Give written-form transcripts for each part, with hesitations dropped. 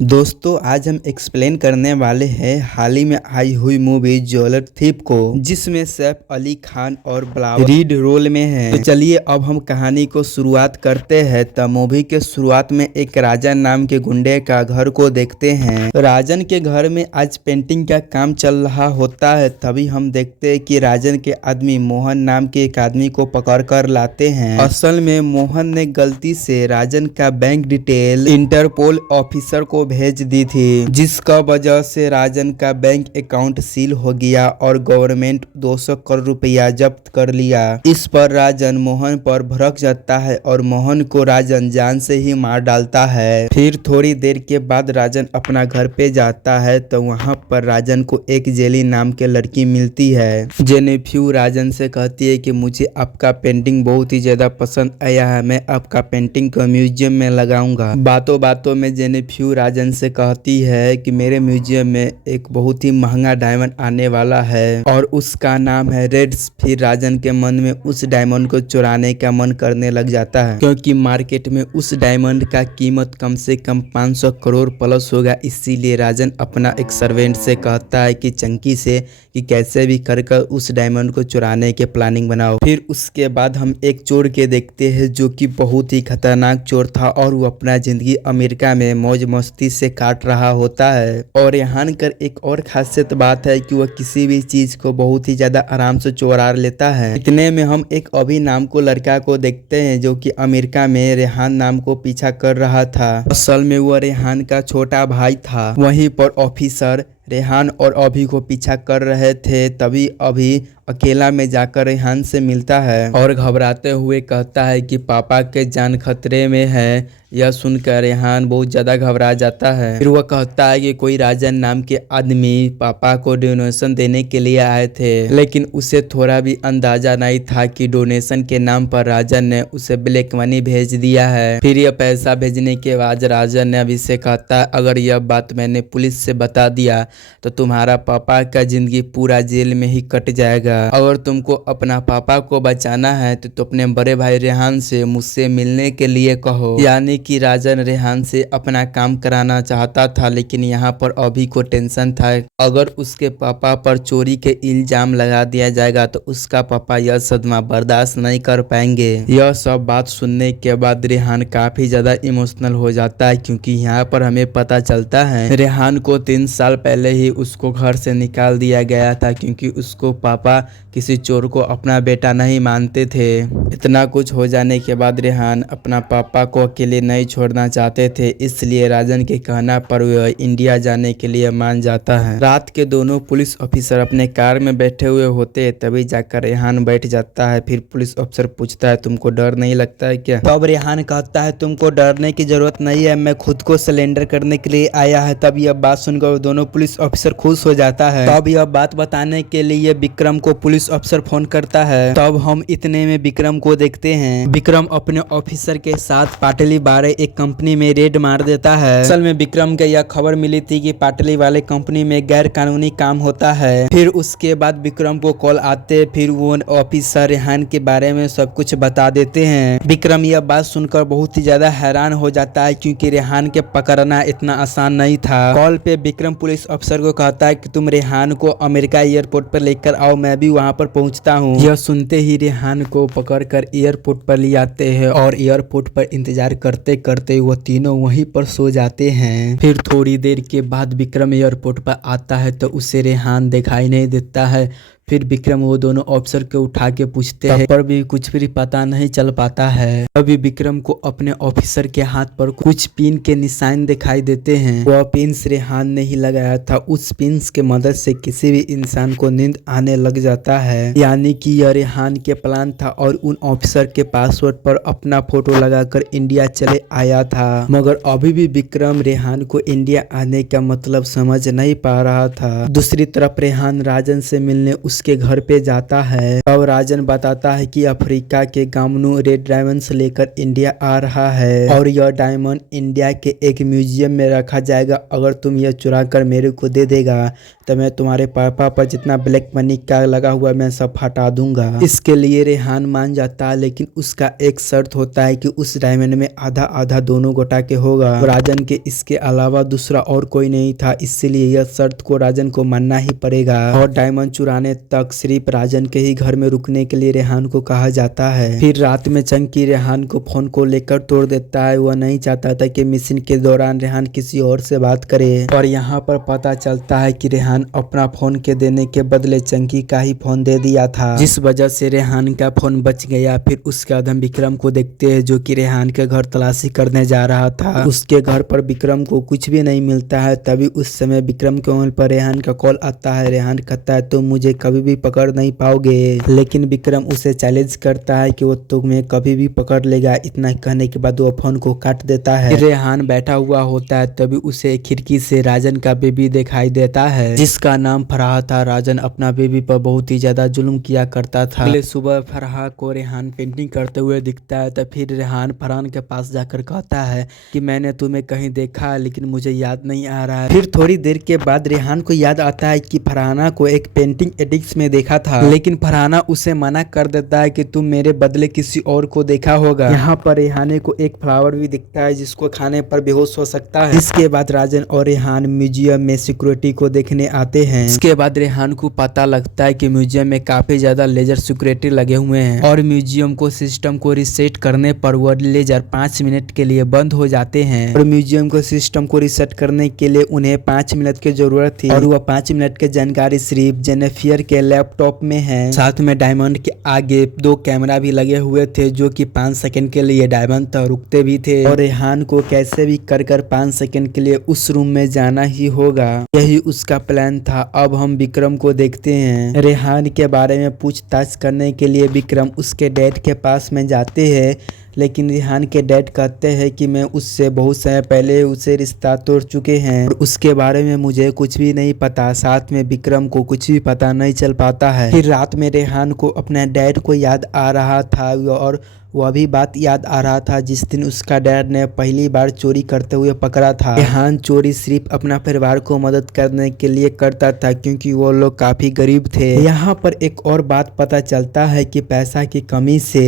दोस्तों आज हम एक्सप्लेन करने वाले हैं हाल ही में आई हुई मूवी ज्वेलर थीफ को, जिसमें सैफ अली खान और बिलावल लीड रोल में हैं। तो चलिए अब हम कहानी को शुरुआत करते हैं। तो मूवी के शुरुआत में एक राजन नाम के गुंडे का घर को देखते हैं। राजन के घर में आज पेंटिंग का काम चल रहा होता है। तभी हम देखते हैं कि राजन के आदमी मोहन नाम के एक आदमी को पकड़ कर लाते हैं। असल में मोहन ने गलती से राजन का बैंक डिटेल इंटरपोल ऑफिसर को भेज दी थी, जिसका वजह से राजन का बैंक अकाउंट सील हो गया और गवर्नमेंट 200 करोड़ रुपया जब्त कर लिया। इस पर राजन मोहन पर भड़क जाता है और मोहन को राजन जान से ही मार डालता है। फिर थोड़ी देर के बाद राजन अपना घर पे जाता है तो वहाँ पर राजन को एक जेली नाम के लड़की मिलती है। जेनिफ्यू राजन से कहती है कि मुझे आपका पेंटिंग बहुत ही ज्यादा पसंद आया है, मैं आपका पेंटिंग को म्यूजियम में लगाऊंगा। बातों बातों में जेनिफ्यू राजन से कहती है कि मेरे म्यूजियम में एक बहुत ही महंगा डायमंड आने वाला है और उसका नाम है रेड्स। फिर राजन के मन में उस डायमंड को चुराने का मन करने लग जाता है, क्योंकि मार्केट में उस डायमंड का कीमत कम से कम 500 करोड़ प्लस होगा। इसीलिए राजन अपना एक सर्वेंट से कहता है कि चंकी से कि कैसे भी कर उस डायमंड को चुराने के प्लानिंग बनाओ। फिर उसके बाद हम एक चोर के देखते हैं जो कि बहुत ही खतरनाक चोर था और वो अपना जिंदगी अमेरिका में मौज मस्ती से काट रहा होता है। और यहाँ कर एक और खासियत बात है कि वह किसी भी चीज को बहुत ही ज्यादा आराम से चोरा लेता है। इतने में हम एक अभी नाम को लड़का को देखते हैं जो कि अमेरिका में रेहान नाम को पीछा कर रहा था। असल में वह रेहान का छोटा भाई था। वहीं पर ऑफिसर रेहान और अभी को पीछा कर रहे थे। तभी अभी अकेला में जाकर रेहान से मिलता है और घबराते हुए कहता है कि पापा के जान खतरे में है। यह सुनकर रेहान बहुत ज्यादा घबरा जाता है। फिर वह कहता है कि कोई राजन नाम के आदमी पापा को डोनेशन देने के लिए आए थे, लेकिन उसे थोड़ा भी अंदाजा नहीं था कि डोनेशन के नाम पर राजन ने उसे ब्लैक मनी भेज दिया है। फिर यह पैसा भेजने के बाद राजन ने अभी से कहता है अगर यह बात मैंने पुलिस से बता दिया तो तुम्हारा पापा का जिंदगी पूरा जेल में ही कट जाएगा। अगर तुमको अपना पापा को बचाना है तो अपने बड़े भाई रेहान से मुझसे मिलने के लिए कहो। यानी कि राजन रेहान से अपना काम कराना चाहता था, लेकिन यहाँ पर अभी को टेंशन था अगर उसके पापा पर चोरी के इल्जाम लगा दिया जाएगा तो उसका पापा यह सदमा बर्दाश्त नहीं कर पाएंगे। यह सब बात सुनने के बाद रेहान काफी ज्यादा इमोशनल हो जाता है, क्योंकि यहाँ पर हमें पता चलता है रेहान को 3 साल पहले ही उसको घर से निकाल दिया गया था, क्योंकि उसको पापा किसी चोर को अपना बेटा नहीं मानते थे। इतना कुछ हो जाने के बाद रेहान अपना पापा को अकेले नहीं छोड़ना चाहते थे, इसलिए राजन के कहना पर वह इंडिया जाने के लिए मान जाता है। रात के दोनों पुलिस ऑफिसर अपने कार में बैठे हुए होते, तभी जाकर रेहान बैठ जाता है। फिर पुलिस ऑफिसर पूछता है तुमको डर नहीं लगता है क्या? तब रेहान कहता है तुमको डरने की जरूरत नहीं है, मैं खुद को सरेंडर करने के लिए आया है। तब यह बात सुनकर दोनों पुलिस ऑफिसर खुश हो जाता है। तब यह बात बताने के लिए विक्रम को पुलिस ऑफिसर फोन करता है। तब हम इतने में विक्रम को देखते हैं। विक्रम अपने ऑफिसर के साथ पाटली बारे एक कंपनी में रेड मार देता है। असल में विक्रम को यह खबर मिली थी कि पाटली वाले कंपनी में गैर कानूनी काम होता है। फिर उसके बाद विक्रम को कॉल आते, फिर वो ऑफिसर रेहान के बारे में सब कुछ बता देते हैं। विक्रम यह बात सुनकर बहुत ही ज्यादा हैरान हो जाता है, क्योंकि रेहान के पकड़ना इतना आसान नहीं था। कॉल पे विक्रम पुलिस ऑफिसर को कहता है कि तुम रेहान को अमेरिका एयरपोर्ट पर लेकर आओ, मैं भी वहां पर पहुंचता हूं। यह सुनते ही रेहान को पकड़कर एयरपोर्ट पर ले आते हैं और एयरपोर्ट पर इंतजार करते करते वो तीनों वहीं पर सो जाते हैं। फिर थोड़ी देर के बाद विक्रम एयरपोर्ट पर आता है तो उसे रेहान दिखाई नहीं देता है। फिर विक्रम वो दोनों ऑफिसर को उठा के पूछते हैं, पर भी कुछ भी पता नहीं चल पाता है। अभी विक्रम को अपने ऑफिसर के हाथ पर कुछ पिन के निशान दिखाई देते हैं। वह पिन्स रेहान ने ही लगाया था। उस पिन्स के मदद से किसी भी इंसान को नींद आने लग जाता है, यानी कि यह रेहान के प्लान था और उन ऑफिसर के पासवर्ड पर अपना फोटो लगाकर इंडिया चले आया था। मगर अभी भी विक्रम रेहान को इंडिया आने का मतलब समझ नहीं पा रहा था। दूसरी तरफ रेहान राजन से मिलने उस उसके घर पे जाता है। तब राजन बताता है कि अफ्रीका के गामनू रेड डायमंड्स लेकर इंडिया आ रहा है और यह डायमंड इंडिया के एक म्यूजियम में रखा जाएगा। अगर तुम यह चुरा कर मेरे को दे देगा तो मैं तुम्हारे पापा पर जितना ब्लैक मनी का लगा हुआ मैं सब हटा दूंगा। इसके लिए रेहान मान जाता है, लेकिन उसका एक शर्त होता है कि उस डायमंड में आधा आधा दोनों गोटा के होगा। तो राजन के इसके अलावा दूसरा और कोई नहीं था, इसलिए यह शर्त को राजन को मानना ही पड़ेगा। और डायमंड चुराने तक सिर्फ राजन के ही घर में रुकने के लिए रेहान को कहा जाता है। फिर रात में चंकी रेहान को फोन को लेकर तोड़ देता है। वह नहीं चाहता था कि मिशन के दौरान रेहान किसी और से बात करे। और यहाँ पर पता चलता है कि रेहान अपना फोन के देने के बदले चंकी का ही फोन दे दिया था, जिस वजह से रेहान का फोन बच गया। फिर उसके बाद हम विक्रम को देखते हैं जो कि रेहान के घर तलाशी करने जा रहा था। उसके घर पर विक्रम को कुछ भी नहीं मिलता है। तभी उस समय विक्रम के मोबाइल पर रेहान का कॉल आता है। रेहान कहता है तुम मुझे कभी भी पकड़ नहीं पाओगे, लेकिन विक्रम उसे चैलेंज करता है कि वो तुम्हें कभी भी पकड़ लेगा। इतना कहने के बाद वो फोन को काट देता है। रेहान बैठा हुआ होता है, तभी उसे खिड़की से राजन का बेबी दिखाई देता है जिसका नाम फराह था। राजन अपना बेबी पर बहुत ही ज्यादा जुल्म किया करता था। अगले सुबह फराह को रेहान पेंटिंग करते हुए दिखता है। तो फिर रेहान फरहान के पास जाकर कहता है कि मैंने तुम्हें कहीं देखा लेकिन मुझे याद नहीं आ रहा है। फिर थोड़ी देर के बाद रेहान को याद आता है कि फरहाना को एक पेंटिंग एडिक्स में देखा था, लेकिन फरहाना उसे मना कर देता है कि तुम मेरे बदले किसी और को देखा होगा। यहाँ पर रेहाने को एक फ्लावर भी दिखता है जिसको खाने पर बेहोश हो सकता है। इसके बाद राजन और रेहान म्यूजियम में सिक्योरिटी को देखने आते हैं। इसके बाद रेहान को पता लगता है कि म्यूजियम में काफी ज्यादा लेजर सिक्योरिटी लगे हुए हैं और म्यूजियम को सिस्टम को रिसेट करने पर वह लेजर 5 मिनट के लिए बंद हो जाते हैं। और म्यूजियम को सिस्टम को रिसेट करने के लिए उन्हें 5 मिनट की जरूरत थी और वह 5 मिनट की जानकारी सिर्फ जेनिफर के लैपटॉप में है। साथ में डायमंड के आगे 2 कैमरा भी लगे हुए थे जो कि 5 सेकंड के लिए डायमंड तक रुकते भी थे और रेहान को कैसे भी कर 5 सेकंड के लिए उस रूम में जाना ही होगा। यही उसका प्लान था। अब हम विक्रम को देखते हैं। रेहान के बारे में पूछताछ करने के लिए विक्रम उसके डैड के पास में जाते हैं, लेकिन रेहान के डैड कहते हैं कि मैं उससे बहुत समय पहले उसे रिश्ता तोड़ चुके हैं और उसके बारे में मुझे कुछ भी नहीं पता। साथ में विक्रम को कुछ भी पता नहीं चल पाता है। फिर रात में रेहान को अपने डैड को याद आ रहा था और वह भी बात याद आ रहा था जिस दिन उसका डैड ने पहली बार चोरी करते हुए पकड़ा था। रेहान चोरी सिर्फ अपना परिवार को मदद करने के लिए करता था क्योंकि वो लोग काफी गरीब थे। यहाँ पर एक और बात पता चलता है कि पैसा की कमी से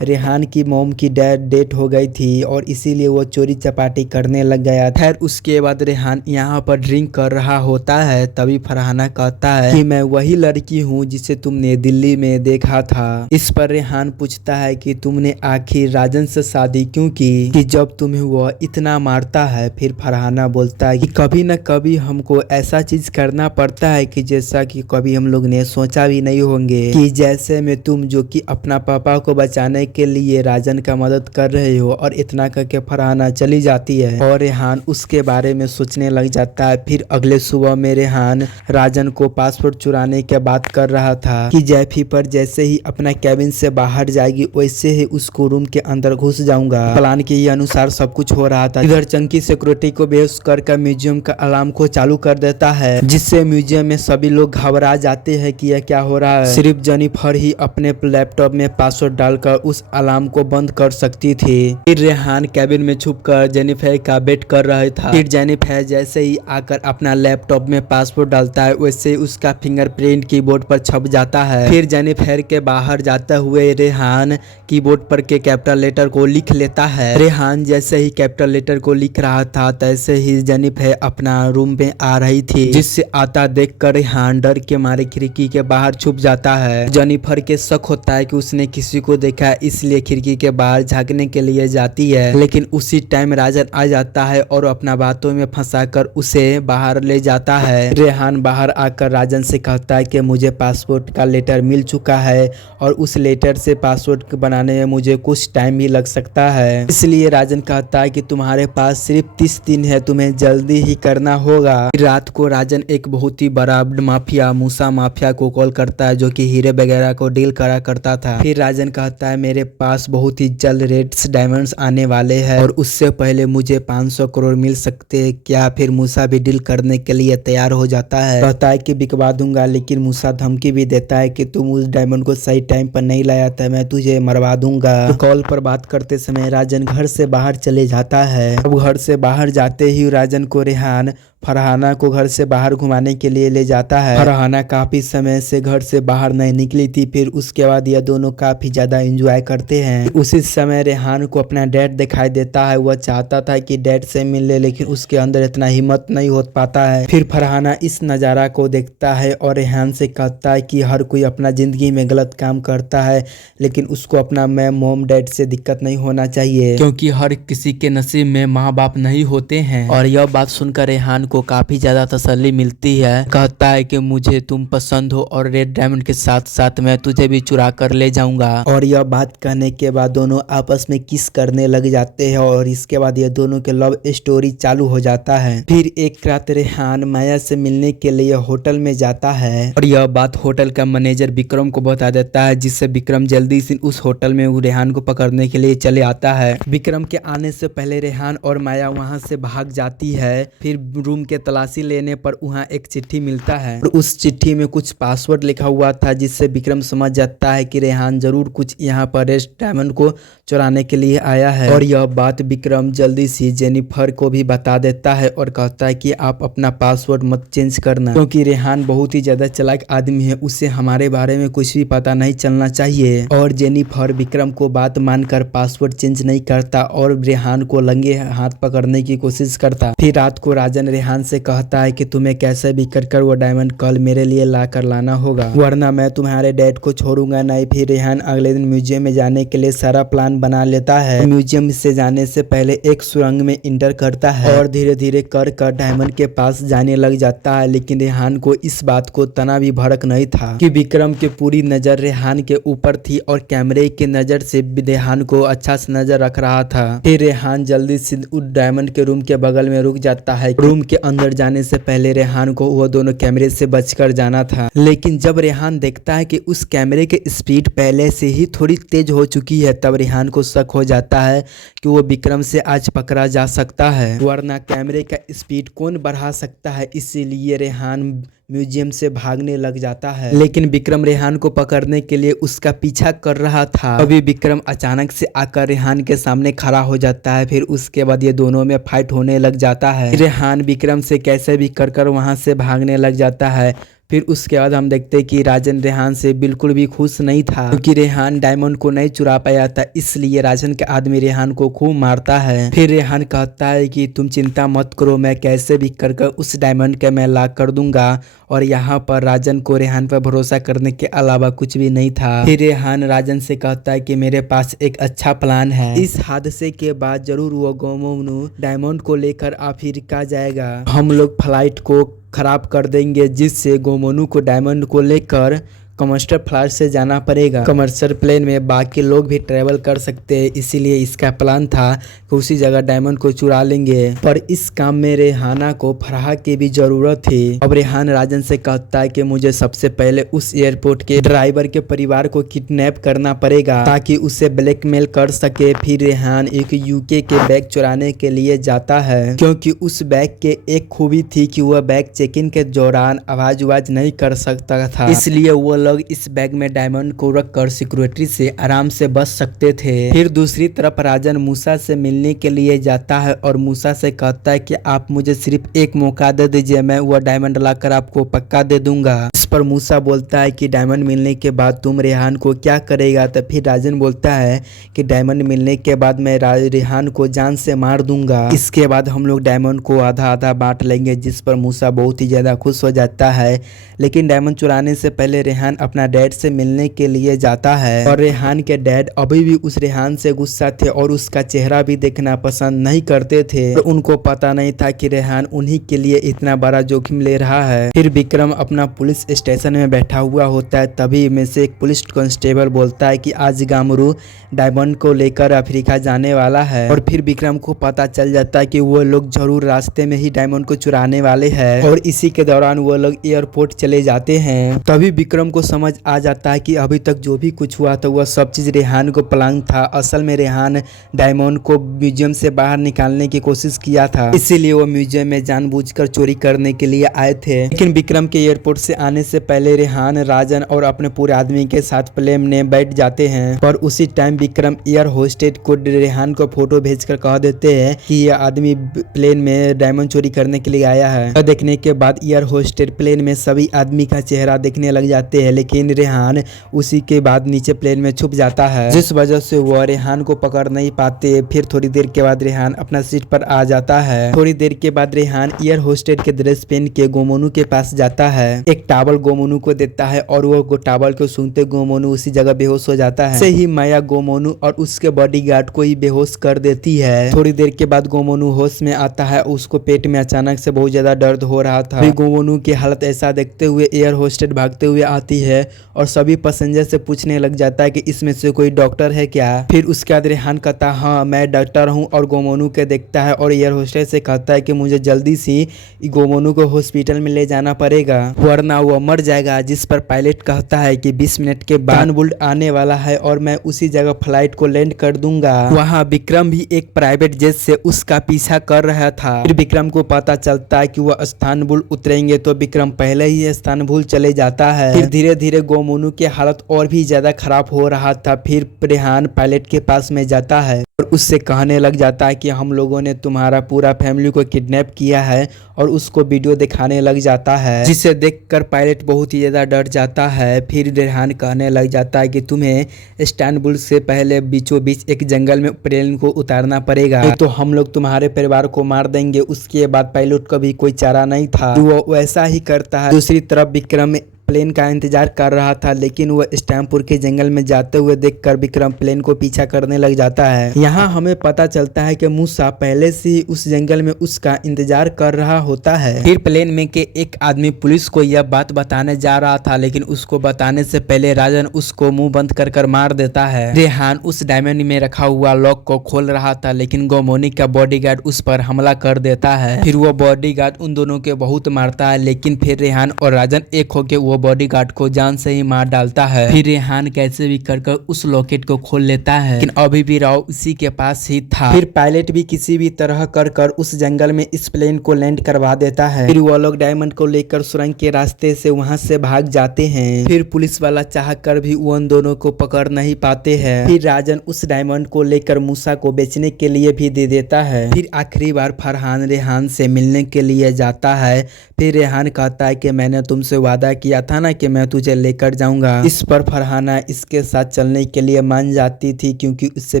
रेहान की मॉम की डेथ हो गई थी और इसीलिए वो चोरी चपाटी करने लग गया। खैर उसके बाद रेहान यहाँ पर ड्रिंक कर रहा होता है। तभी फरहाना कहता है कि मैं वही लड़की हूँ जिसे तुमने दिल्ली में देखा था। इस पर रेहान पूछता है कि तुमने आखिर राजन से शादी क्यों की कि जब तुम्हें वह इतना मारता है। फिर फरहाना बोलता है कि कभी न कभी हमको ऐसा चीज करना पड़ता है कि जैसा कि कभी हम लोग ने सोचा भी नहीं होंगे, कि जैसे में तुम जो कि अपना पापा को बचाने के लिए राजन का मदद कर रहे हो। और इतना करके फरहाना चली जाती है और रेहान उसके बारे में सोचने लग जाता है। फिर अगले सुबह में रेहान राजन को पासपोर्ट चुराने की बात कर रहा था कि जैफी पर जैसे ही अपना कैबिन से बाहर जाएगी वैसे ही उसको रूम के अंदर घुस जाऊंगा। प्लान के अनुसार सब कुछ हो रहा था। इधर चंकी सिक्योरिटी को बेहोश कर म्यूजियम का अलार्म को चालू कर देता है, जिससे म्यूजियम में सभी लोग घबरा जाते हैं कि यह क्या हो रहा है। सिर्फ जेनिफर ही अपने लैपटॉप में पासवर्ड डालकर उस अलार्म को बंद कर सकती थी। फिर रेहान कैबिन में छुपकर जेनिफर का वेट कर रहा था। फिर जेनिफर जैसे ही आकर अपना लैपटॉप में पासवर्ड डालता है वैसे उसका फिंगरप्रिंट कीबोर्ड पर छप जाता है। फिर जेनिफर के बाहर जाते हुए रेहान कीबोर्ड पर के कैपिटल लेटर को लिख लेता है। रेहान जैसे ही कैपिटल लेटर को लिख रहा था तैसे ही जेनिफर अपना रूम में आ रही थी, जिससे आता देखकर रेहान डर के मारे खिड़की के बाहर छुप जाता है। जेनिफर के शक होता है कि उसने किसी को देखा, इसलिए खिड़की के बाहर झांकने के लिए जाती है, लेकिन उसी टाइम राजन आ जाता है और अपना बातों में फंसाकर उसे बाहर ले जाता है। रेहान बाहर आकर राजन से कहता है कि मुझे पासपोर्ट का लेटर मिल चुका है और उस लेटर से पासपोर्ट बनाने में मुझे कुछ टाइम भी लग सकता है। इसलिए राजन कहता है कि तुम्हारे पास सिर्फ 30 दिन है, तुम्हें जल्दी ही करना होगा। रात को राजन एक बहुत ही बड़ा माफिया मूसा माफिया को कॉल करता है, जो कि हीरे वगैरह को डील करा करता था। फिर राजन कहता है मेरे पास बहुत ही जल्द रेड्स डायमंड्स आने वाले हैं और उससे पहले मुझे 500 करोड़ मिल सकते हैं क्या। फिर मूसा भी डील करने के लिए तैयार हो जाता है, कहता है कि बिकवा दूंगा, लेकिन मूसा धमकी भी देता है कि तुम उस डायमंड को सही टाइम पर नहीं लाया था, मैं तुझे मरवा दूंगा। तो कॉल पर बात करते समय राजन घर से बाहर चले जाता है। अब घर से बाहर जाते ही राजन को रेहान फरहाना को घर से बाहर घुमाने के लिए ले जाता है। फरहाना काफी समय से घर से बाहर नहीं निकली थी। फिर उसके बाद यह दोनों काफी ज्यादा एंजॉय करते हैं। उसी समय रेहान को अपना डैड दिखाई देता है। वह चाहता था कि डैड से मिले, लेकिन उसके अंदर इतना हिम्मत नहीं हो पाता है। फिर फरहाना इस नज़ारा को देखता है और रेहान से कहता है कि हर कोई अपना जिंदगी में गलत काम करता है, लेकिन उसको अपना मोम डैड से दिक्कत नहीं होना चाहिए, क्योंकि हर किसी के नसीब में माँ बाप नहीं होते हैं। और यह बात सुनकर रेहान को काफी ज्यादा तसल्ली मिलती है। कहता है कि मुझे तुम पसंद हो और रेड डायमंड के साथ साथ मैं तुझे भी चुरा कर ले जाऊंगा। और यह बात कहने के बाद दोनों आपस में किस करने लग जाते हैं और इसके बाद यह दोनों के लव स्टोरी चालू हो जाता है। फिर एक रात रेहान माया से मिलने के लिए होटल में जाता है और यह बात होटल का मैनेजर विक्रम को बता देता है, जिससे विक्रम जल्दी से उस होटल में रेहान को पकड़ने के लिए चले आता है। विक्रम के आने से पहले रेहान और माया वहां से भाग जाती है। फिर रूम के तलाशी लेने पर वहाँ एक चिट्ठी मिलता है और उस चिट्ठी में कुछ पासवर्ड लिखा हुआ था, जिससे विक्रम समझ जाता है कि रेहान जरूर कुछ यहाँ पर रेड डायमंड को चुराने के लिए आया है। और यह बात विक्रम जल्दी से जेनिफर को भी बता देता है और कहता है कि आप अपना पासवर्ड मत चेंज करना, क्योंकि रेहान बहुत ही ज्यादा चालाक आदमी है, उससे हमारे बारे में कुछ भी पता नहीं चलना चाहिए। और जेनिफर विक्रम को बात मानकर पासवर्ड चेंज नहीं करता और रेहान को लंगे हाथ पकड़ने की कोशिश करता। फिर रात को राजन रेहान से कहता है कि तुम्हें कैसे भी कर वो डायमंड कल मेरे लिए ला कर लाना होगा, वरना मैं तुम्हारे डैड को छोड़ूंगा नहीं। फिर रेहान अगले दिन म्यूजियम में जाने के लिए सारा प्लान बना लेता है। म्यूजियम से जाने से पहले एक सुरंग में इंटर करता है और धीरे धीरे कर डायमंड के पास जाने लग जाता है। लेकिन रेहान को इस बात को तना भी भड़क नहीं था कि विक्रम की पूरी नजर रेहान के ऊपर थी और कैमरे की नजर से रेहान को अच्छा से नजर रख रहा था। फिर रेहान जल्दी से उस डायमंड के रूम के बगल में रुक जाता है। रूम के अंदर जाने से पहले रेहान को वो दोनों कैमरे से बचकर जाना था, लेकिन जब रेहान देखता है कि उस कैमरे की स्पीड पहले से ही थोड़ी तेज हो चुकी है, तब रेहान को शक हो जाता है कि वो विक्रम से आज पकड़ा जा सकता है, वरना कैमरे का स्पीड कौन बढ़ा सकता है। इसीलिए रेहान म्यूजियम से भागने लग जाता है। लेकिन विक्रम रेहान को पकड़ने के लिए उसका पीछा कर रहा था। अभी विक्रम अचानक से आकर रेहान के सामने खड़ा हो जाता है। फिर उसके बाद ये दोनों में फाइट होने लग जाता है। रेहान विक्रम से कैसे भी कर वहां से भागने लग जाता है। फिर उसके बाद हम देखते हैं कि राजन रेहान से बिल्कुल भी खुश नहीं था, क्योंकि रेहान डायमंड को नहीं चुरा पाया था। इसलिए राजन के आदमी रेहान को खूब मारता है। फिर रेहान कहता है कि तुम चिंता मत करो, मैं कैसे भी कर उस डायमंड के मैं ला कर दूंगा। और यहाँ पर राजन को रेहान पर भरोसा करने के अलावा कुछ भी नहीं था। फिर रेहान राजन से कहता है कि मेरे पास एक अच्छा प्लान है। इस हादसे के बाद जरूर वो गोमोनू डायमंड को लेकर अफ्रीका जाएगा। हम लोग फ्लाइट को खराब कर देंगे, जिससे गोमोनू को डायमंड को लेकर कमर्शियल फ्लाइट से जाना पड़ेगा। कमर्शियल प्लेन में बाकी लोग भी ट्रेवल कर सकते हैं, इसीलिए इसका प्लान था कि उसी जगह डायमंड को चुरा लेंगे। पर इस काम में रेहाना को फराह की भी जरूरत थी। अब रेहान राजन से कहता है कि मुझे सबसे पहले उस एयरपोर्ट के ड्राइवर के परिवार को किडनैप करना पड़ेगा, ताकि उसे ब्लैकमेल कर सके। फिर रेहान एक यूके के बैग चुराने के लिए जाता है, क्योंकि उस बैग के एक खूबी थी कि वह बैग चेक इन के दौरान आवाज नहीं कर सकता था, इसलिए वो लोग इस बैग में डायमंड को रखकर सिक्योरिटी से आराम से बच सकते थे। फिर दूसरी तरफ राजन मूसा से मिलने के लिए जाता है और मूसा से कहता है कि आप मुझे सिर्फ एक मौका दे दीजिए, मैं वह डायमंड लाकर आपको पक्का दे दूंगा। इस पर मूसा बोलता है कि डायमंड मिलने के बाद तुम रेहान को क्या करेगा। तो फिर राजन बोलता है कि डायमंड मिलने के बाद मैं रेहान को जान से मार दूंगा। इसके बाद हम लोग डायमंड को आधा आधा बांट लेंगे, जिस पर मूसा बहुत ही ज्यादा खुश हो जाता है। लेकिन डायमंड चुराने से पहले रेहान अपना डैड से मिलने के लिए जाता है और रेहान के डैड अभी भी उस रेहान से गुस्सा थे और उसका चेहरा भी देखना पसंद नहीं करते थे। और उनको पता नहीं था कि रेहान उन्हीं के लिए इतना बड़ा जोखिम ले रहा है। फिर विक्रम अपना पुलिस स्टेशन में बैठा हुआ होता है, तभी में से एक पुलिस कांस्टेबल बोलता है कि आज गामरू डायमंड को लेकर अफ्रीका जाने वाला है। और फिर विक्रम को पता चल जाता है कि वो लोग जरूर रास्ते में ही डायमंड को चुराने वाले हैं और इसी के दौरान वो लोग एयरपोर्ट चले जाते हैं। तभी विक्रम को समझ आ जाता है कि अभी तक जो भी कुछ हुआ था वह सब चीज रेहान को प्लान था। असल में रेहान डायमंड को म्यूजियम से बाहर निकालने की कोशिश किया था, इसीलिए वो म्यूजियम में जानबूझकर चोरी करने के लिए आए थे। लेकिन विक्रम के एयरपोर्ट से आने से पहले रेहान, राजन और अपने पूरे आदमी के साथ प्लेन में बैठ जाते हैं। पर उसी टाइम विक्रम एयर होस्टेस को रेहान को फोटो भेजकर कह देते हैं कि यह आदमी प्लेन में डायमंड चोरी करने के लिए आया है। देखने के बाद एयर होस्टेस प्लेन में सभी आदमी का चेहरा देखने लग जाते हैं, लेकिन रेहान उसी के बाद नीचे प्लेन में छुप जाता है, जिस वजह से वो रेहान को पकड़ नहीं पाते। फिर थोड़ी देर के बाद रेहान अपना सीट पर आ जाता है। थोड़ी देर के बाद रेहान एयर होस्टेस के ड्रेस पहन के गोमोनू के पास जाता है। एक टावल गोमोनू को देता है और वो टावल को सूंघते गोमोनू उसी जगह बेहोश हो जाता है। से ही माया गोमोनू और उसके बॉडीगार्ड को ही बेहोश कर देती है। थोड़ी देर के बाद गोमोनू होश में आता है। उसको पेट में अचानक से बहुत ज्यादा दर्द हो रहा था। गोमोनू की हालत ऐसा देखते हुए एयर होस्टेस भागते हुए आती है और सभी पैसेंजर से पूछने लग जाता है कि इसमें से कोई डॉक्टर है क्या। फिर उसके बाद रेहान कहता है हाँ मैं डॉक्टर हूँ और गोमोनू के देखता है और एयर होस्टेस से कहता है कि मुझे जल्दी से गोमोनू को हॉस्पिटल में ले जाना पड़ेगा वरना वो मर जाएगा। जिस पर पायलट कहता है कि 20 मिनट के बाद इस्तानबुल आने वाला है और मैं उसी जगह फ्लाइट को लैंड कर दूंगा। वहाँ विक्रम भी एक प्राइवेट जेट से उसका पीछा कर रहा था। फिर विक्रम को पता चलता है कि वह इस्तानबुल उतरेंगे तो विक्रम पहले ही इस्तानबुल चले जाता है। फिर धीरे धीरे गोमोनू की हालत और भी ज्यादा खराब हो रहा था। फिर रेहान पायलट के पास में जाता है और उससे कहने लग जाता है कि हम लोगों ने तुम्हारा पूरा फैमिली को किडनैप किया है और उसको वीडियो दिखाने लग जाता है, जिसे देखकर पायलट बहुत ही ज्यादा डर जाता है। फिर रेहान कहने लग जाता है कि तुम्हें इस्तानबुल से पहले बीचों बीच एक जंगल में प्लेन को उतारना पड़ेगा, तो हम लोग तुम्हारे परिवार को मार देंगे। उसके बाद पायलट का भी कोई चारा नहीं था, वो वैसा ही करता है। दूसरी तरफ विक्रम प्लेन का इंतजार कर रहा था, लेकिन वह इस्तानबुल के जंगल में जाते हुए देखकर विक्रम प्लेन को पीछा करने लग जाता है। यहाँ हमें पता चलता है कि मूसा पहले से ही उस जंगल में उसका इंतजार कर रहा होता है। फिर प्लेन में के एक आदमी पुलिस को यह बात बताने जा रहा था, लेकिन उसको बताने से पहले राजन उसको मुंह बंद कर मार देता है। रेहान उस डायमंड में रखा हुआ लॉक को खोल रहा था, लेकिन गोमोनी का बॉडीगार्ड उस पर हमला कर देता है। फिर वो बॉडीगार्ड उन दोनों के बहुत मारता है, लेकिन फिर रेहान और राजन एक होके वो बॉडीगार्ड को जान से ही मार डालता है। फिर रेहान कैसे भी कर उस लॉकेट को खोल लेता है, लेकिन अभी भी राव उसी के पास ही था। फिर पायलट भी किसी भी तरह कर उस जंगल में इस प्लेन को लैंड करवा देता है। फिर वो लोग डायमंड को लेकर सुरंग के रास्ते से वहां से भाग जाते हैं। फिर पुलिस वाला चाह कर भी उन दोनों को पकड़ नहीं पाते हैं। फिर राजन उस डायमंड को लेकर मूसा को बेचने के लिए भी दे देता है। फिर आखिरी बार फरहान रेहान से मिलने के लिए जाता है। फिर रेहान कहता है कि मैंने तुमसे वादा किया था ना कि मैं तुझे लेकर जाऊंगा। इस पर फरहाना इसके साथ चलने के लिए मान जाती थी क्योंकि उससे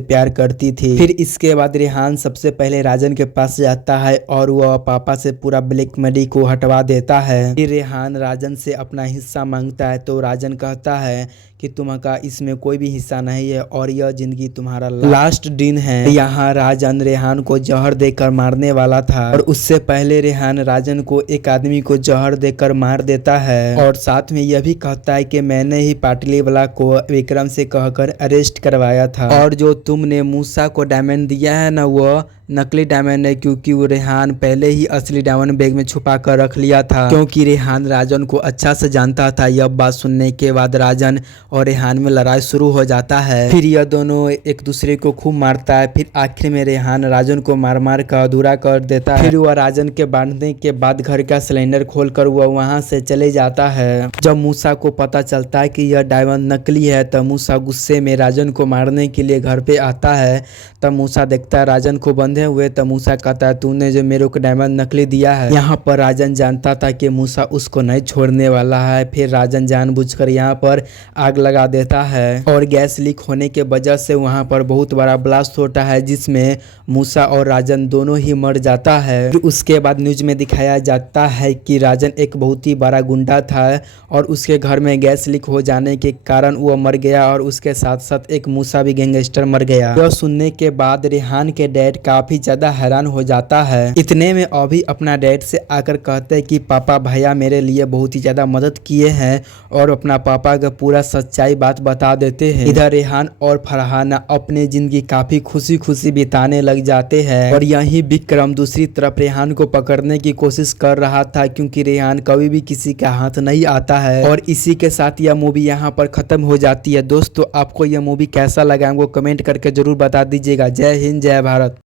प्यार करती थी। फिर इसके बाद रेहान सबसे पहले राजन के पास जाता है और वह पापा से पूरा ब्लैक मनी को हटवा देता है। फिर रेहान राजन से अपना हिस्सा मांगता है तो राजन कहता है कि तुम्हारा इसमें कोई भी हिस्सा नहीं है और यह जिंदगी तुम्हारा लास्ट दिन है। यहाँ राजन रेहान को जहर देकर मारने वाला था और उससे पहले रेहान राजन को एक आदमी को जहर देकर मार देता है और साथ में यह भी कहता है कि मैंने ही पाटलीवाला को विक्रम से कहकर अरेस्ट करवाया था और जो तुमने मूसा को डायमंड दिया है ना वो नकली डायमंड है, क्योंकि वो रेहान पहले ही असली डायमंड बैग में छुपा कर रख लिया था। क्योंकि रेहान राजन को अच्छा से जानता था। यह बात सुनने के बाद राजन और रेहान में लड़ाई शुरू हो जाता है। फिर यह दोनों एक दूसरे को खूब मारता है। फिर आखिर में रेहान राजन को मार मार कर अधूरा कर देता है। फिर वह राजन के बांधने के बाद घर का सिलेंडर खोलकर वह वहां से चले जाता है। जब मूसा को पता चलता है कि यह डायमंड नकली है तब मूसा गुस्से में राजन को मारने के लिए घर पे आता है। तब मूसा देखता है राजन को बंद बंधे हुए तो मूसा कहता है तूने जो मेरे को डायमंड नकली दिया है। यहाँ पर राजन जानता था कि मूसा उसको नहीं छोड़ने वाला है। फिर राजन जानबूझकर यहाँ पर आग लगा देता है और गैस लीक होने के वजह से वहाँ पर बहुत बड़ा ब्लास्ट होता है जिसमें मूसा और राजन दोनों ही मर जाता है। फिर उसके बाद न्यूज में दिखाया जाता है कि राजन एक बहुत ही बड़ा गुंडा था और उसके घर में गैस लीक हो जाने के कारण वो मर गया और उसके साथ साथ एक मूसा भी गैंगस्टर मर गया। यह सुनने के बाद रेहान के डैड काफी ज्यादा हैरान हो जाता है। इतने में अभी अपना डैड से आकर कहते हैं कि पापा भैया मेरे लिए बहुत ही ज्यादा मदद किए हैं और अपना पापा का पूरा सच्चाई बात बता देते हैं। इधर रेहान और फरहाना अपनी जिंदगी काफी खुशी खुशी बिताने लग जाते हैं और यही विक्रम दूसरी तरफ रेहान को पकड़ने की कोशिश कर रहा था क्योंकि रेहान कभी भी किसी का हाथ नहीं आता है। और इसी के साथ यह मूवी यहाँ पर खत्म हो जाती है। दोस्तों आपको यह मूवी कैसा लगा हमको कमेंट करके जरूर बता दीजिएगा। जय हिंद जय भारत।